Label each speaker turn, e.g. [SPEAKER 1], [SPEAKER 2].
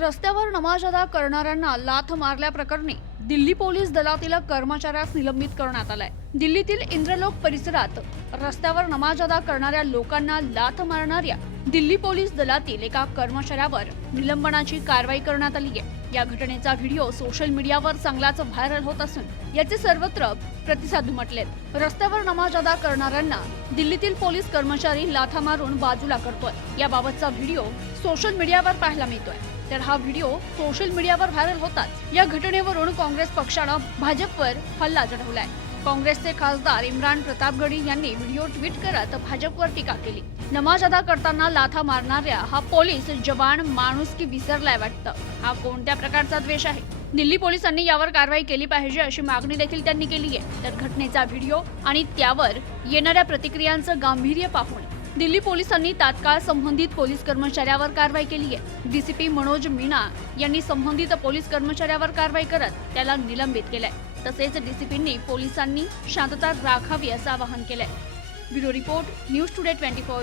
[SPEAKER 1] रस्त्यावर नमाज अदा करणाऱ्यांना लाथ मारल्याप्रकरणी दिल्ली पोलीस दलातील कर्मचाऱ्यास निलंबित करण्यात आलाय. दिल्लीतील इंद्रलोक परिसरात रस्त्यावर नमाज अदा करणाऱ्या लोकांना लाथ मारणाऱ्या दिल्ली पोलीस दलातील एका कर्मचाऱ्यावर निलंबनाची कारवाई करण्यात आली आहे. या घटनेचा व्हिडिओ सोशल मीडियावर चांगलाच व्हायरल होत असून याचे सर्वत्र प्रतिसाद उमटलेत. रस्त्यावर नमाज अदा करणाऱ्यांना दिल्लीतील पोलीस कर्मचारी लाथा मारून बाजूला करतोय. याबाबतचा व्हिडिओ सोशल मीडियावर पाहायला मिळतोय. तर हा व्हिडिओ सोशल मीडियावर व्हायरल होताच. या घटनेवरून काँग्रेस पक्षानं भाजपवर हल्ला चढवलाय. काँग्रेसचे खासदार इम्रान प्रतापगडी यांनी व्हिडिओ ट्विट करत भाजपवर टीका केली. नमाज अदा करताना लाथा मारणाऱ्या हा पोलीस जवान माणूस की विसरलाय वाटतं. हा कोणत्या प्रकारचा द्वेष आहे? दिल्ली पोलिसांनी यावर कारवाई केली पाहिजे अशी मागणी देखील त्यांनी केली आहे तर घटनेचा व्हिडिओ आणि त्यावर येणाऱ्या प्रतिक्रियांचं गांभीर्य पाहून दिल्ली पोलिसांनी तात्काळ संबंधित पोलीस कर्मचाऱ्यावर कारवाई केली आहे. डीसीपी मनोज मीणा यांनी संबंधित पोलीस कर्मचाऱ्यावर कारवाई करत त्याला निलंबित केलंय. तसेच डीसीपींनी पोलिसांनी शांतता राखावी असं आवाहन केलंय. Bureau report news today twenty four.